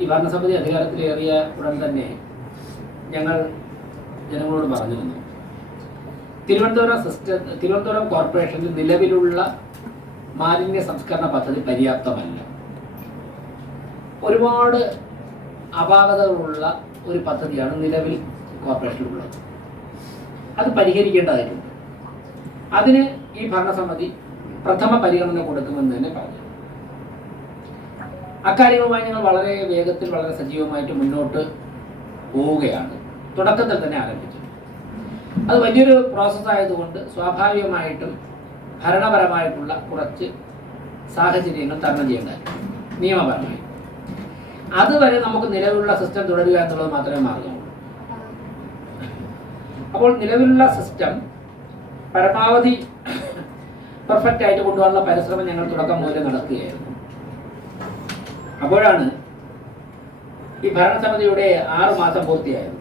ഈ ഭരണസമിതി അധികാരത്തിലേറിയ ഉടൻ തന്നെ ഞങ്ങൾ ജനങ്ങളോട് പറഞ്ഞിരുന്നു, തിരുവനന്തപുരം കോർപ്പറേഷനിൽ നിലവിലുള്ള മാലിന്യ സംസ്കരണ പദ്ധതി പര്യാപ്തമല്ല. ഒരുപാട് അപാകതകളുള്ള ഒരു പദ്ധതിയാണ് നിലവിൽ കോർപ്പറേഷനിലുള്ളത്. അത് പരിഹരിക്കേണ്ടതായിട്ടുണ്ട്. അതിന് ഈ ഭരണസമിതി പ്രഥമ പരിഗണന കൊടുക്കുമെന്ന് തന്നെ പറഞ്ഞു. അക്കാര്യങ്ങളുമായി ഞങ്ങൾ വളരെ വേഗത്തിൽ വളരെ സജീവമായിട്ട് മുന്നോട്ട് പോവുകയാണ്. തുടക്കത്തിൽ തന്നെ ആരംഭിച്ചു. അത് വലിയൊരു പ്രോസസ്സായതുകൊണ്ട് സ്വാഭാവികമായിട്ടും ഭരണപരമായിട്ടുള്ള കുറച്ച് സാഹചര്യങ്ങൾ തരണം ചെയ്യേണ്ടതായിട്ടുണ്ട്, നിയമപരമായി. അതുവരെ നമുക്ക് നിലവിലുള്ള സിസ്റ്റം തുടരുക എന്നുള്ളത് മാത്രമേ മാർഗമുള്ളൂ. അപ്പോൾ നിലവിലുള്ള സിസ്റ്റം പരമാവധി പെർഫെക്റ്റ് ആയിട്ട് കൊണ്ടുപോകാനുള്ള പരിശ്രമം ഞങ്ങൾ തുടക്കം മുതലേ നടത്തുകയായിരുന്നു. അപ്പോഴാണ് ഈ ഭരണസമിതിയുടെ 6 മാസം പൂർത്തിയായത്.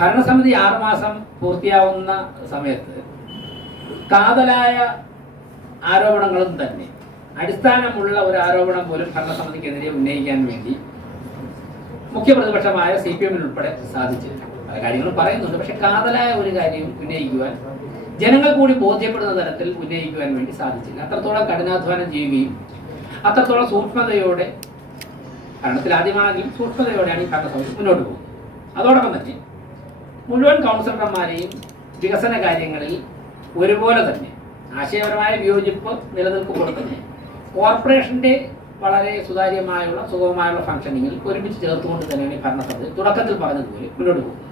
ഭരണസമിതി 6 മാസം പൂർത്തിയാവുന്ന സമയത്ത് കാതലായ ആരോപണങ്ങളും തന്നെ അടിസ്ഥാനമുള്ള ഒരു ആരോപണം പോലും ഭരണസമിതിക്കെതിരെ ഉന്നയിക്കാൻ വേണ്ടി മുഖ്യ പ്രതിപക്ഷമായ CPM ഉൾപ്പെടെ സാധിച്ചില്ല. പല കാര്യങ്ങളും പറയുന്നുണ്ട്, പക്ഷെ കാതലായ ഒരു കാര്യം ഉന്നയിക്കുവാൻ, ജനങ്ങൾ കൂടി ബോധ്യപ്പെടുന്ന തരത്തിൽ ഉന്നയിക്കുവാൻ വേണ്ടി സാധിച്ചില്ല. അത്രത്തോളം കഠിനാധ്വാനം ചെയ്യുകയും അത്രത്തോളം സൂക്ഷ്മതയോടെ, ഭരണത്തിൽ ആദ്യമാണെങ്കിലും സൂക്ഷ്മതയോടെയാണ് ഈ ഭരണസമിതി മുന്നോട്ട് പോകുന്നത്. അതോടൊപ്പം തന്നെ മുഴുവൻ കൗൺസിലർമാരെയും വികസന കാര്യങ്ങളിൽ ഒരുപോലെ തന്നെ ആശയപരമായ വിയോജിപ്പ് നിലനിൽക്കുമ്പോൾ തന്നെ കോർപ്പറേഷൻ്റെ വളരെ സുതാര്യമായുള്ള സുഗമമായുള്ള ഫംഗ്ഷനിങ്ങിൽ ഒരുമിച്ച് ചേർത്തുകൊണ്ട് തന്നെയാണ് ഈ ഭരണസമിതി തുടക്കത്തിൽ പറഞ്ഞതുപോലെ മുന്നോട്ട് പോകുന്നത്.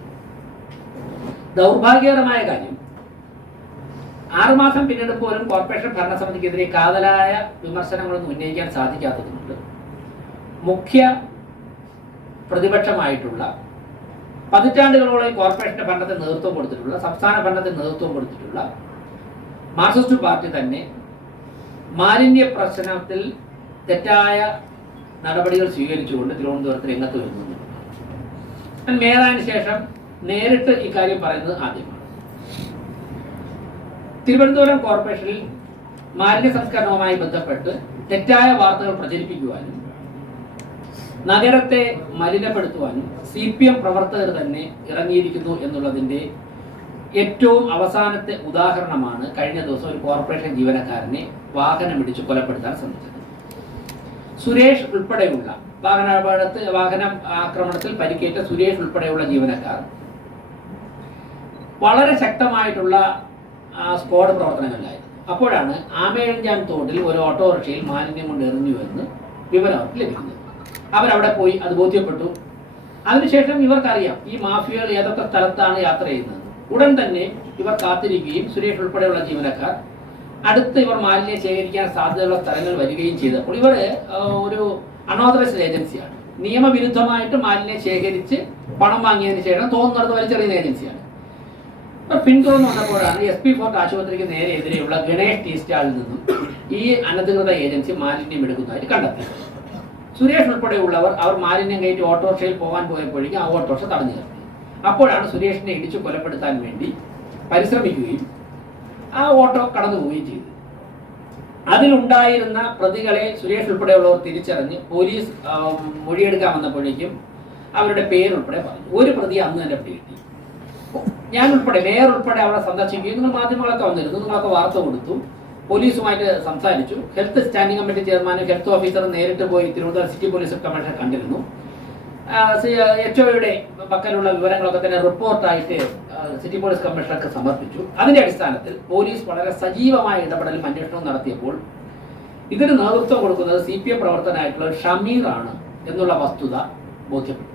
ദൗർഭാഗ്യകരമായ കാര്യം, 6 മാസം പിന്നീട് പോലും കോർപ്പറേഷൻ ഭരണസമിതിക്കെതിരെ കാതലായ വിമർശനങ്ങളൊന്നും ഉന്നയിക്കാൻ സാധിക്കാത്തതുകൊണ്ട് മുഖ്യ പ്രതിപക്ഷമായിട്ടുള്ള പതിറ്റാണ്ടുകളോളം കോർപ്പറേഷന്റെ ഭരണത്തിന് നേതൃത്വം കൊടുത്തിട്ടുള്ള, സംസ്ഥാന ഭരണത്തിന് നേതൃത്വം കൊടുത്തിട്ടുള്ള മാർക്സിസ്റ്റ് പാർട്ടി തന്നെ മാലിന്യ പ്രശ്നത്തിൽ തെറ്റായ നടപടികൾ സ്വീകരിച്ചുകൊണ്ട് തിരുവനന്തപുരത്ത് രംഗത്ത് വരുന്നുണ്ട്. ഞാൻ മേയറായതിനു ശേഷം നേരിട്ട് ഇക്കാര്യം പറയുന്നത് ആദ്യമാണ്. തിരുവനന്തപുരം കോർപ്പറേഷനിൽ മാലിന്യ സംസ്കരണവുമായി ബന്ധപ്പെട്ട് തെറ്റായ വാർത്തകൾ പ്രചരിപ്പിക്കുവാനും നഗരത്തെ മലിനപ്പെടുത്തുവാനും CPM പ്രവർത്തകർ തന്നെ ഇറങ്ങിയിരിക്കുന്നു എന്നുള്ളതിൻ്റെ ഏറ്റവും അവസാനത്തെ ഉദാഹരണമാണ് കഴിഞ്ഞ ദിവസം ഒരു കോർപ്പറേഷൻ ജീവനക്കാരനെ വാഹനമിടിച്ച് കൊലപ്പെടുത്താൻ ശ്രമിച്ചത്. സുരേഷ് ഉൾപ്പെടെയുള്ള വാഹന ആക്രമണത്തിൽ പരിക്കേറ്റ സുരേഷ് ഉൾപ്പെടെയുള്ള ജീവനക്കാർ വളരെ ശക്തമായിട്ടുള്ള സ്ക്വാഡ് പ്രവർത്തനങ്ങളിലായിരുന്നു. അപ്പോഴാണ് ആമേഴഞ്ചാൻ തോട്ടിൽ ഒരു ഓട്ടോറിക്ഷയിൽ മാലിന്യം കൊണ്ട് എറിഞ്ഞുവെന്ന് വിവരം അവർക്ക് ലഭിക്കുന്നത്. അവരവിടെ പോയി അത് ബോധ്യപ്പെട്ടു. അതിനുശേഷം ഇവർക്കറിയാം ഈ മാഫിയകൾ ഏതൊക്കെ സ്ഥലത്താണ് യാത്ര ചെയ്യുന്നത്. ഉടൻ തന്നെ ഇവർ കാത്തിരിക്കുകയും സുരേഷ് ഉൾപ്പെടെയുള്ള ജീവനക്കാർ അടുത്ത് ഇവർ മാലിന്യം ശേഖരിക്കാൻ സാധ്യതയുള്ള സ്ഥലങ്ങൾ വരികയും ചെയ്തപ്പോൾ ഇവർ ഒരു അൺഓതറൈസ്ഡ് ഏജൻസിയാണ്. നിയമവിരുദ്ധമായിട്ട് മാലിന്യം ശേഖരിച്ച് പണം വാങ്ങിയതിന് ശേഷം തോന്നുന്നത് വലിച്ചെറിയുന്ന ഏജൻസിയാണ്. ഇവർ പിന്തുടർന്ന് വന്നപ്പോഴാണ് SP ഫോർട്ട് ആശുപത്രിക്ക് നേരെ എതിരെയുള്ള ഗണേഷ് ടീ സ്റ്റാളിൽ നിന്നും ഈ അനധികൃത ഏജൻസി മാലിന്യം എടുക്കുന്നതായിട്ട് കണ്ടെത്തി. സുരേഷ് ഉൾപ്പെടെയുള്ളവർ അവർ മാലിന്യം കയറ്റി ഓട്ടോറിക്ഷയിൽ പോകാൻ പോയപ്പോഴേക്കും ആ ഓട്ടോറിക്ഷ തടഞ്ഞു നിർത്തി. അപ്പോഴാണ് സുരേഷിനെ ഇടിച്ചു കൊലപ്പെടുത്താൻ വേണ്ടി പരിശ്രമിക്കുകയും ആ ഓട്ടോ കടന്നു പോവുകയും ചെയ്തു. അതിലുണ്ടായിരുന്ന പ്രതികളെ സുരേഷ് ഉൾപ്പെടെയുള്ളവർ തിരിച്ചറിഞ്ഞ് പോലീസ് മൊഴിയെടുക്കാൻ വന്നപ്പോഴേക്കും അവരുടെ പേരുൾപ്പെടെ പറഞ്ഞു. ഒരു പ്രതി അന്ന് തന്നെ പിടികിട്ടി. ഞാൻ ഉൾപ്പെടെ, മേയർ ഉൾപ്പെടെ അവിടെ സന്ദർശിക്കുകയും നിങ്ങൾ മാധ്യമങ്ങളൊക്കെ വന്നിരുന്നു, നിങ്ങളൊക്കെ വാർത്ത കൊടുത്തു, പോലീസുമായിട്ട് സംസാരിച്ചു. ഹെൽത്ത് സ്റ്റാൻഡിംഗ് കമ്മിറ്റി ചെയർമാനും ഹെൽത്ത് ഓഫീസറും നേരിട്ട് പോയി തിരുവനന്തപുരം സിറ്റി പോലീസ് കമ്മീഷണർ കണ്ടിരുന്നു. HOയുടെ പക്കലുള്ള വിവരങ്ങളൊക്കെ തന്നെ റിപ്പോർട്ടായിട്ട് സിറ്റി പോലീസ് കമ്മീഷണർക്ക് സമർപ്പിച്ചു. അതിന്റെ അടിസ്ഥാനത്തിൽ പോലീസ് വളരെ സജീവമായ ഇടപെടലും അന്വേഷണവും നടത്തിയപ്പോൾ ഇതിന് നേതൃത്വം കൊടുക്കുന്നത് CPM പ്രവർത്തകനായിട്ടുള്ള ഷമീറാണ് എന്നുള്ള വസ്തുത ബോധ്യപ്പെട്ടു.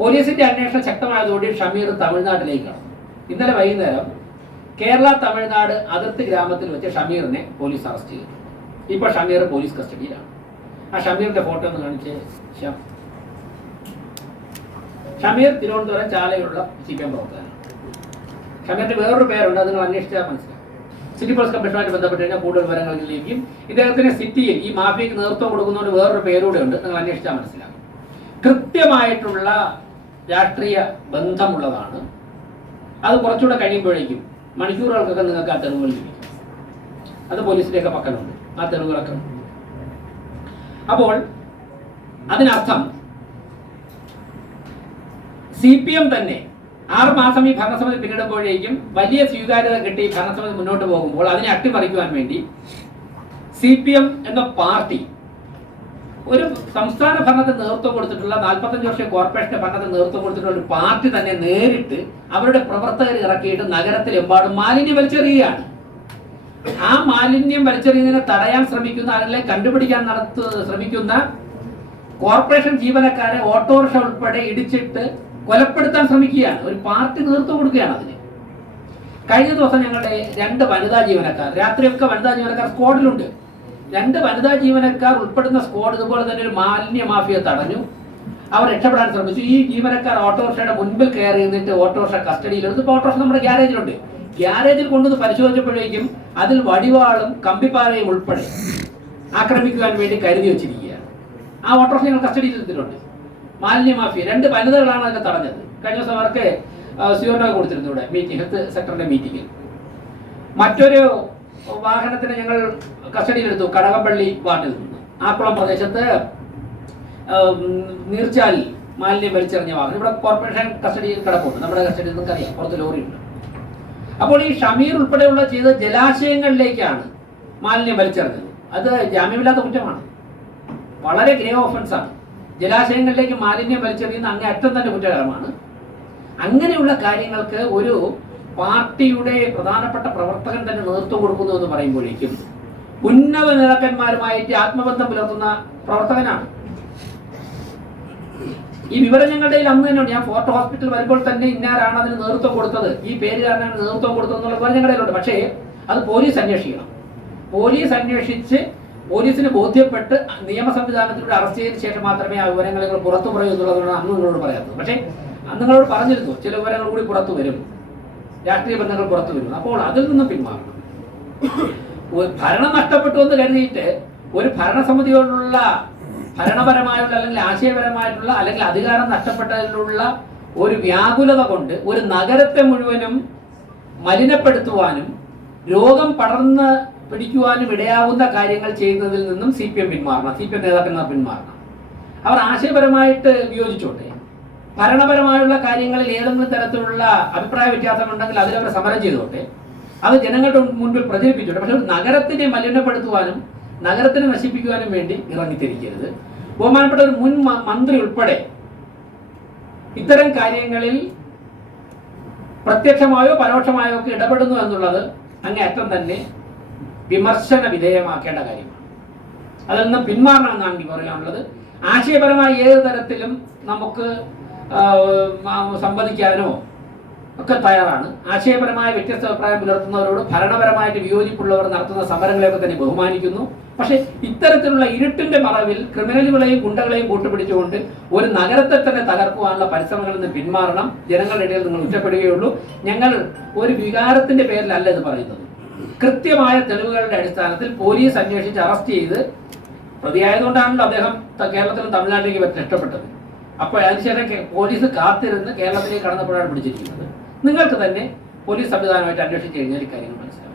പോലീസിന്റെ അന്വേഷണം ശക്തമായതോടെ ഷമീർ തമിഴ്നാട്ടിലേക്ക് കടന്നു. ഇന്നലെ വൈകുന്നേരം കേരള തമിഴ്നാട് അതിർത്തി ഗ്രാമത്തിൽ വെച്ച് ഷമീറിനെ പോലീസ് അറസ്റ്റ് ചെയ്തു. ഇപ്പോൾ ഷമീർ പോലീസ് കസ്റ്റഡിയിലാണ്. ആ ഷമീറിന്റെ ഫോട്ടോ ഒന്ന് കാണിച്ച്. ഷമീർ തിരുവനന്തപുരം ചാലയുള്ള CPM പ്രവർത്തകനാണ്. ഷമീറിന്റെ വേറൊരു പേരുണ്ട്, അത് നിങ്ങൾ അന്വേഷിച്ചാൽ മനസ്സിലാവും. സിറ്റി പോലീസ് കമ്മീഷനുമായിട്ട് ബന്ധപ്പെട്ട് കഴിഞ്ഞാൽ കൂടുതൽ വിവരങ്ങളിലേക്കും ഇദ്ദേഹത്തിന് സിറ്റിയിൽ ഈ മാഫിയക്ക് നേതൃത്വം കൊടുക്കുന്നതുകൊണ്ട് വേറൊരു പേരൂടെ ഉണ്ട്, നിങ്ങൾ അന്വേഷിച്ചാൽ മനസ്സിലാവും. കൃത്യമായിട്ടുള്ള രാഷ്ട്രീയ ബന്ധമുള്ളതാണ്. അത് കുറച്ചുകൂടെ കഴിയുമ്പോഴേക്കും മണിക്കൂറുകൾക്കൊക്കെ നിങ്ങൾക്ക് ആ തെളിവുകൾ ലഭിക്കും. അത് പോലീസിൻ്റെയൊക്കെ പക്കലുണ്ട്, ആ തെളിവുകളൊക്കെ ഉണ്ട്. അപ്പോൾ അതിനർത്ഥം CPM തന്നെ 6 മാസം ഈ ഭരണസമിതി പിന്നിടുമ്പോഴേക്കും വലിയ സ്വീകാര്യത കിട്ടി ഭരണസമിതി മുന്നോട്ട് പോകുമ്പോൾ അതിനെ അട്ടിമറിക്കുവാൻ വേണ്ടി CPM എന്ന പാർട്ടി ഒരു സംസ്ഥാന ഭരണത്തിന് നേതൃത്വം കൊടുത്തിട്ടുള്ള 45 വർഷം കോർപ്പറേഷന്റെ ഭരണത്തിന് നേതൃത്വം കൊടുത്തിട്ടുള്ള ഒരു പാർട്ടി തന്നെ നേരിട്ട് അവരുടെ പ്രവർത്തകർ ഇറക്കിയിട്ട് നഗരത്തിലെമ്പാടും മാലിന്യം വലിച്ചെറിയുകയാണ്. ആ മാലിന്യം വലിച്ചെറിയുന്നതിനെ തടയാൻ ശ്രമിക്കുന്ന അല്ലെങ്കിൽ കണ്ടുപിടിക്കാൻ ശ്രമിക്കുന്ന കോർപ്പറേഷൻ ജീവനക്കാരെ ഓട്ടോറിക്ഷ ഉൾപ്പെടെ ഇടിച്ചിട്ട് കൊലപ്പെടുത്താൻ ശ്രമിക്കുകയാണ്. ഒരു പാർട്ടി നേതൃത്വം കൊടുക്കുകയാണ് അതിന്. കഴിഞ്ഞ ദിവസം ഞങ്ങളുടെ 2 വനിതാ ജീവനക്കാർ, രാത്രിയൊക്കെ വനിതാ ജീവനക്കാർ സ്ക്വാഡിലുണ്ട്. 2 വനിതാ ജീവനക്കാർ ഉൾപ്പെടുന്ന സ്ക്വാഡ് ഇതുപോലെ തന്നെ ഒരു മാലിന്യ മാഫിയെ തടഞ്ഞു. അവർ രക്ഷപ്പെടാൻ ശ്രമിച്ചു. ഈ ജീവനക്കാർ ഓട്ടോറിക്ഷയുടെ മുൻപിൽ കയറി നിന്നിട്ട് ഓട്ടോറിക്ഷ കസ്റ്റഡിയിലെടുത്ത് ഇപ്പോൾ ഓട്ടോറിക്ഷ നമ്മുടെ ഗ്യാരേജിലുണ്ട്. ഗ്യാരേജിൽ കൊണ്ടുവന്ന് പരിശോധിച്ചപ്പോഴേക്കും അതിൽ വടിവാളും കമ്പിപ്പാറയും ഉൾപ്പെടെ ആക്രമിക്കുവാൻ വേണ്ടി കരുതി വെച്ചിരിക്കുകയാണ്. ആ ഓട്ടോറിക്ഷ ഞങ്ങൾ കസ്റ്റഡിയിൽ എടുത്തിട്ടുണ്ട്. മാലിന്യ മാഫിയ 2 വനിതകളാണ് അതിനെ തടഞ്ഞത്. കഴിഞ്ഞ ദിവസം അവർക്ക് സിയോനോ കൊടുത്തിരുന്നു ഇവിടെ മീറ്റിംഗ്, ഹെൽത്ത് സെക്ടറിന്റെ മീറ്റിംഗിൽ. മറ്റൊരു വാഹനത്തിന് ഞങ്ങൾ കസ്റ്റഡിയിലെടുത്തു കടകംപള്ളി വാർഡിൽ നിന്ന്. ആക്കുളം പ്രദേശത്ത് നീർച്ചാലിൽ മാലിന്യം വലിച്ചെറിഞ്ഞ വാഹനം ഇവിടെ കോർപ്പറേഷൻ കസ്റ്റഡിയിൽ കിടപ്പുണ്ട്. നമ്മുടെ കസ്റ്റഡിയിൽ നിങ്ങൾക്ക് അറിയാം, പുറത്ത് ലോറിയുണ്ട്. അപ്പോൾ ഈ ഷമീർ ഉൾപ്പെടെയുള്ള ചെയ്ത ജലാശയങ്ങളിലേക്കാണ് മാലിന്യം വലിച്ചെറിഞ്ഞത്. അത് ജാമ്യമില്ലാത്ത കുറ്റമാണ്, വളരെ ഗ്രേവ് ഓഫൻസാണ്. ജലാശയങ്ങളിലേക്ക് മാലിന്യം വലിച്ചെറിയുന്ന അങ്ങേയറ്റം തന്നെ കുറ്റകരമാണ്. അങ്ങനെയുള്ള കാര്യങ്ങൾക്ക് ഒരു പാർട്ടിയുടെ പ്രധാനപ്പെട്ട പ്രവർത്തകൻ തന്നെ നേതൃത്വം കൊടുക്കുന്നു എന്ന് പറയുമ്പോഴേക്കും ഉന്നത നേതാക്കന്മാരുമായിട്ട് ആത്മബന്ധം പുലർത്തുന്ന പ്രവർത്തകനാണ്. ഈ വിവരം ഞങ്ങളുടെ അന്ന് തന്നെയുണ്ട്. ഞാൻ ഫോർട്ട് ഹോസ്പിറ്റൽ വരുമ്പോൾ തന്നെ ഇന്നാരാണ് അതിന് നേതൃത്വം കൊടുത്തത്, ഈ പേരുകാരനാണ് നേതൃത്വം കൊടുത്തത് എന്നുള്ള വിവരം ഞങ്ങളുടെ കയ്യിലുണ്ട്. പക്ഷേ അത് പോലീസ് അന്വേഷിക്കണം. പോലീസ് അന്വേഷിച്ച് പോലീസിന് ബോധ്യപ്പെട്ട് നിയമ സംവിധാനത്തിലൂടെ അറസ്റ്റ് ചെയ്തതിനു ശേഷം മാത്രമേ ആ വിവരങ്ങൾ നിങ്ങൾ പുറത്തു പറയൂ എന്നുള്ളതാണ് അന്ന് നിങ്ങളോട് പറയാത്തത്. പക്ഷേ അന്ന് നിങ്ങളോട് പറഞ്ഞിരുന്നു ചില വിവരങ്ങൾ കൂടി പുറത്തു വരും, രാഷ്ട്രീയ ബന്ധങ്ങൾ പുറത്തു വരും. അപ്പോൾ അതിൽ നിന്നും പിന്മാറണം. ഭരണം നഷ്ടപ്പെട്ടു എന്ന് കരുതിയിട്ട് ഒരു ഭരണസമിതിയോടുള്ള ഭരണപരമായുള്ള അല്ലെങ്കിൽ ആശയപരമായിട്ടുള്ള അല്ലെങ്കിൽ അധികാരം നഷ്ടപ്പെട്ടതിലുള്ള ഒരു വ്യാകുലത കൊണ്ട് ഒരു നഗരത്തെ മുഴുവനും മലിനപ്പെടുത്തുവാനും രോഗം പടർന്ന് പിടിക്കുവാനും ഇടയാവുന്ന കാര്യങ്ങൾ ചെയ്യുന്നതിൽ നിന്നും CPM പിന്മാറണം, CPM നേതാക്കന്മാർ പിന്മാറണം. അവർ ആശയപരമായിട്ട് വിയോജിച്ചോട്ടെ. ഭരണപരമായുള്ള കാര്യങ്ങളിൽ ഏതെങ്കിലും തരത്തിലുള്ള അഭിപ്രായ വ്യത്യാസമുണ്ടെങ്കിൽ അതിലവർ സമരം ചെയ്തോട്ടെ, അത് ജനങ്ങളുടെ മുൻപിൽ പ്രചരിപ്പിച്ചോട്ടെ. പക്ഷെ നഗരത്തിനെ മലിനപ്പെടുത്തുവാനും നഗരത്തിനെ നശിപ്പിക്കുവാനും വേണ്ടി ഇറങ്ങിത്തിരിക്കരുത്. ബഹുമാനപ്പെട്ട ഒരു മുൻ മന്ത്രി ഉൾപ്പെടെ ഇത്തരം കാര്യങ്ങളിൽ പ്രത്യക്ഷമായോ പരോക്ഷമായോ ഒക്കെ ഇടപെടുന്നു എന്നുള്ളത് അങ്ങേയറ്റം തന്നെ വിമർശന വിധേയമാക്കേണ്ട കാര്യമാണ്. അതിൽ നിന്ന് പിന്മാറണമെന്നാണ് എനിക്ക് പറയാനുള്ളത്. ആശയപരമായി ഏത് തരത്തിലും നമുക്ക് സംവദിക്കാനോ ഒക്കെ തയ്യാറാണ്. ആശയപരമായ വ്യത്യസ്ത അഭിപ്രായം പുലർത്തുന്നവരോട് ഭരണപരമായിട്ട് വിയോജിപ്പുള്ളവർ നടത്തുന്ന സമരങ്ങളെയൊക്കെ തന്നെ ബഹുമാനിക്കുന്നു. പക്ഷേ ഇത്തരത്തിലുള്ള ഇരുട്ടിന്റെ മറവിൽ ക്രിമിനലുകളെയും ഗുണ്ടകളെയും കൂട്ടുപിടിച്ചുകൊണ്ട് ഒരു നഗരത്തെ തന്നെ തകർക്കുവാനുള്ള പരിശ്രമങ്ങളിൽ നിന്ന് പിന്മാറണം. ജനങ്ങളുടെ ഇടയിൽ നിങ്ങൾ ഉച്ചപ്പെടുകയുള്ളൂ. ഞങ്ങൾ ഒരു വികാരത്തിന്റെ പേരിലല്ല ഇത് പറയുന്നത്. കൃത്യമായ തെളിവുകളുടെ അടിസ്ഥാനത്തിൽ പോലീസ് അന്വേഷിച്ച് അറസ്റ്റ് ചെയ്ത് പ്രതിയായതുകൊണ്ടാണല്ലോ അദ്ദേഹം കേരളത്തിലും തമിഴ്നാട്ടിലേക്ക് രക്ഷപ്പെട്ടത്. അപ്പോൾ അതിനുശേഷം പോലീസ് കാത്തിരുന്ന് കേരളത്തിലേക്ക് കടന്നപ്പോഴാണ് പിടിച്ചിരിക്കുന്നത്. നിങ്ങൾക്ക് തന്നെ പോലീസ് സംവിധാനമായിട്ട് അന്വേഷിച്ച് കഴിഞ്ഞാൽ കാര്യങ്ങൾ മനസ്സിലാവും.